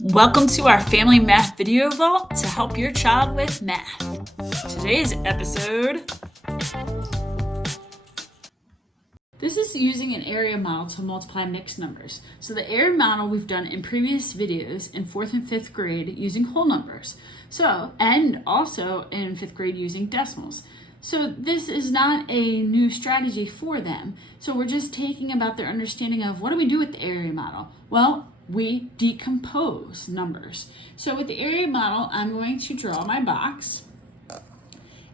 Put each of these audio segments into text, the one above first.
Welcome to our Family Math Video Vault to help your child with math. Today's episode. This is using an area model to multiply mixed numbers. So the area model we've done in previous videos in 4th and 5th grade using whole numbers. And also in 5th grade using decimals. So this is not a new strategy for them. So we're just taking about their understanding of what do we do with the area model? Well, we decompose numbers. So with the area model, I'm going to draw my box.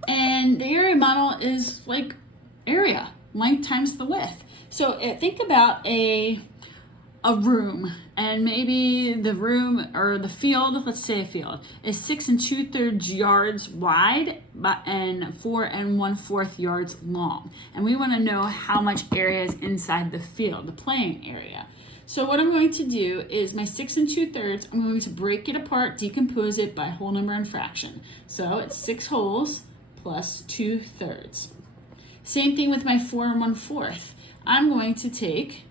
And the area model is like area, length times the width. So think about a room, and maybe the room or the field, let's say a field, is 6 2/3 yards wide and 4 1/4 yards long. And we want to know how much area is inside the field, the playing area. So what I'm going to do is my 6 2/3, I'm going to break it apart, decompose it by whole number and fraction. So it's 6 wholes plus 2/3. Same thing with my 4 1/4. I'm going to take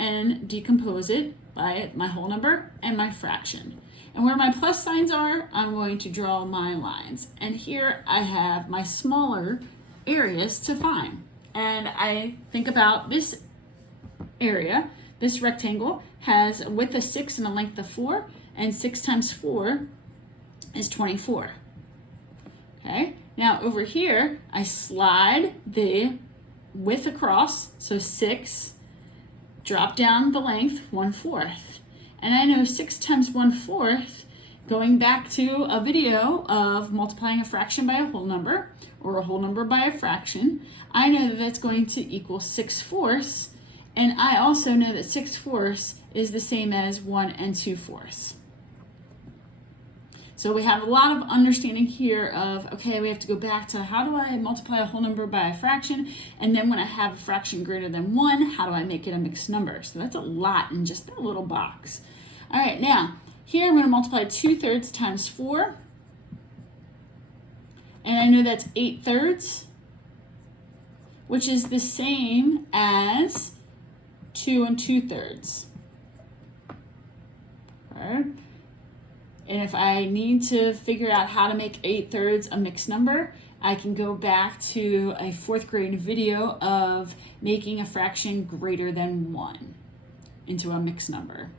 and decompose it by my whole number and my fraction. And where my plus signs are, I'm going to draw my lines. And here I have my smaller areas to find. And I think about this area. This rectangle has a width of 6 and a length of 4, and 6 times 4 is 24. Okay, now over here, I slide the width across, so 6, drop down the length 1/4. And I know 6 times 1/4, going back to a video of multiplying a fraction by a whole number, or a whole number by a fraction, I know that that's going to equal 6/4. And I also know that 6/4 is the same as 1 2/4. So we have a lot of understanding here of, okay, we have to go back to how do I multiply a whole number by a fraction? And then when I have a fraction greater than 1, how do I make it a mixed number? So that's a lot in just that little box. All right, now, here I'm going to multiply 2/3 times 4. And I know that's 8/3, which is the same as 2 2/3. Okay. And if I need to figure out how to make 8/3 a mixed number, I can go back to a 4th grade video of making a fraction greater than 1 into a mixed number.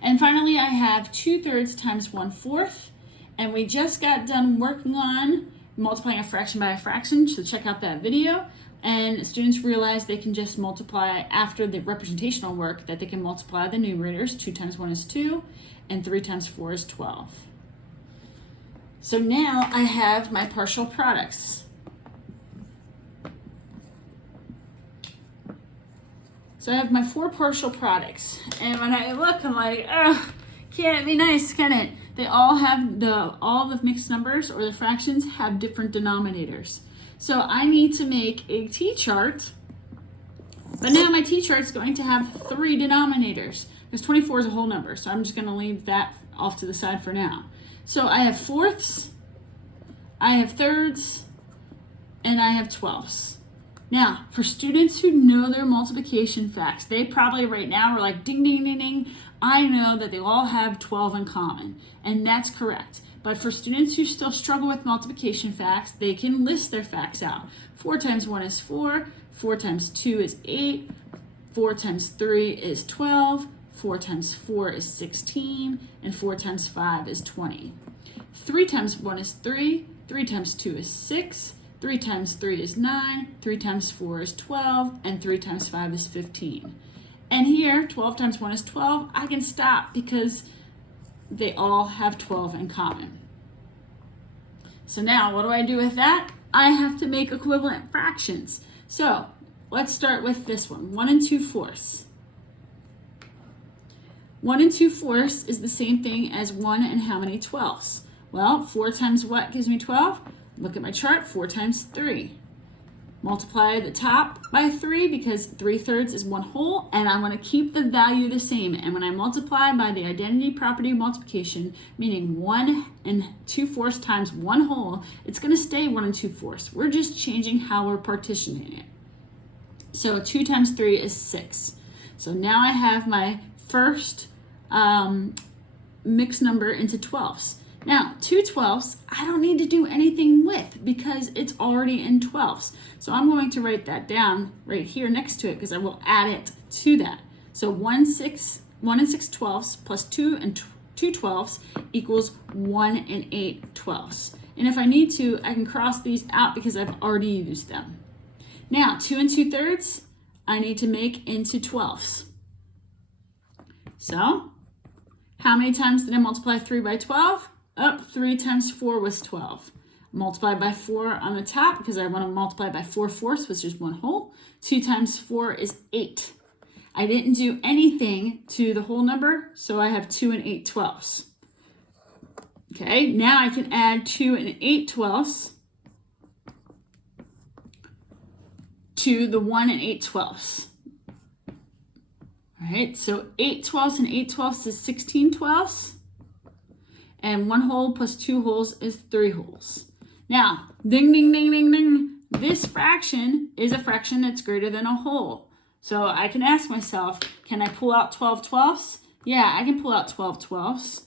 And finally, I have 2/3 times 1/4. And we just got done working on multiplying a fraction by a fraction, so check out that video. And students realize they can just multiply after the representational work, that they can multiply the numerators. 2 times 1 is 2, and 3 times 4 is 12. So now I have my partial products. So I have my 4 partial products. And when I look, I'm like, oh, can't it be nice, can it? They all have all the mixed numbers or the fractions have different denominators. So I need to make a t-chart, but now my t-chart is going to have 3 denominators because 24 is a whole number. So I'm just going to leave that off to the side for now. So I have fourths, I have thirds, and I have twelfths. Now, for students who know their multiplication facts, they probably right now are like, ding, ding, ding, ding. I know that they all have 12 in common, and that's correct. But for students who still struggle with multiplication facts, they can list their facts out. 4 times 1 is 4, 4 times 2 is 8, 4 times 3 is 12, 4 times 4 is 16, and 4 times 5 is 20. 3 times 1 is 3, 3 times 2 is 6, 3 times 3 is 9, 3 times 4 is 12, and 3 times 5 is 15. And here, 12 times 1 is 12, I can stop because they all have 12 in common. So now, what do I do with that? I have to make equivalent fractions. So let's start with this one, 1 2/4. 1 2/4 is the same thing as 1 and how many twelfths? Well, 4 times what gives me 12? Look at my chart, 4 times 3. Multiply the top by 3 because 3/3 is 1 whole, and I want to keep the value the same. And when I multiply by the identity property of multiplication, meaning 1 2/4 times 1 whole, it's going to stay 1 2/4. We're just changing how we're partitioning it. So 2 times 3 is 6. So now I have my first mixed number into 12ths. Now, 2 12ths, I don't need to do anything with because it's already in 12ths. So I'm going to write that down right here next to it because I will add it to that. So 1 and 6 12ths plus 2 and 2 12ths equals 1 and 8 12ths. And if I need to, I can cross these out because I've already used them. Now, 2 and 2/3, I need to make into 12ths. So, how many times did I multiply 3 by 12? 3 times 4 was 12. Multiply by 4 on the top because I want to multiply by 4/4, which is 1 whole. 2 times 4 is 8. I didn't do anything to the whole number, so I have 2 and 8 12ths. Okay, now I can add 2 and 8 12ths to the 1 and 8 12ths. All right, so 8 12ths and 8 12ths is 16 12ths. And 1 whole plus 2 wholes is 3 wholes. Now, ding, ding, ding, ding, ding. This fraction is a fraction that's greater than a whole. So I can ask myself, can I pull out 12 12ths? Yeah, I can pull out 12 12ths.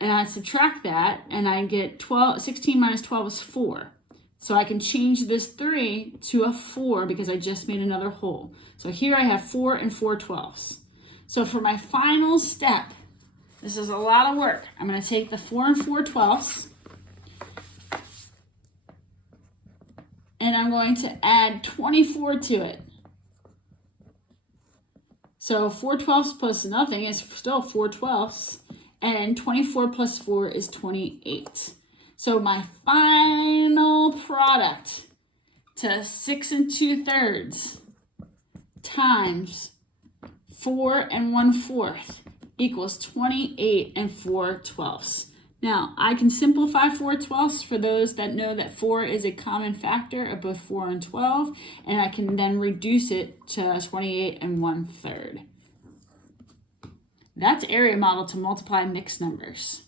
And I subtract that, and I get 16 minus 12 is 4. So I can change this 3 to a 4 because I just made another whole. So here I have 4 and 4 12ths. So for my final step, this is a lot of work. I'm going to take the 4 and 4 12ths, and I'm going to add 24 to it. So 4 12ths plus nothing is still 4 12ths, and 24 plus 4 is 28. So my final product to 6 and 2/3 times 4 and 1/4 equals 28 and 4 12ths. Now, I can simplify 4 12ths for those that know that 4 is a common factor of both 4 and 12, and I can then reduce it to 28 and 1/3. That's area model to multiply mixed numbers.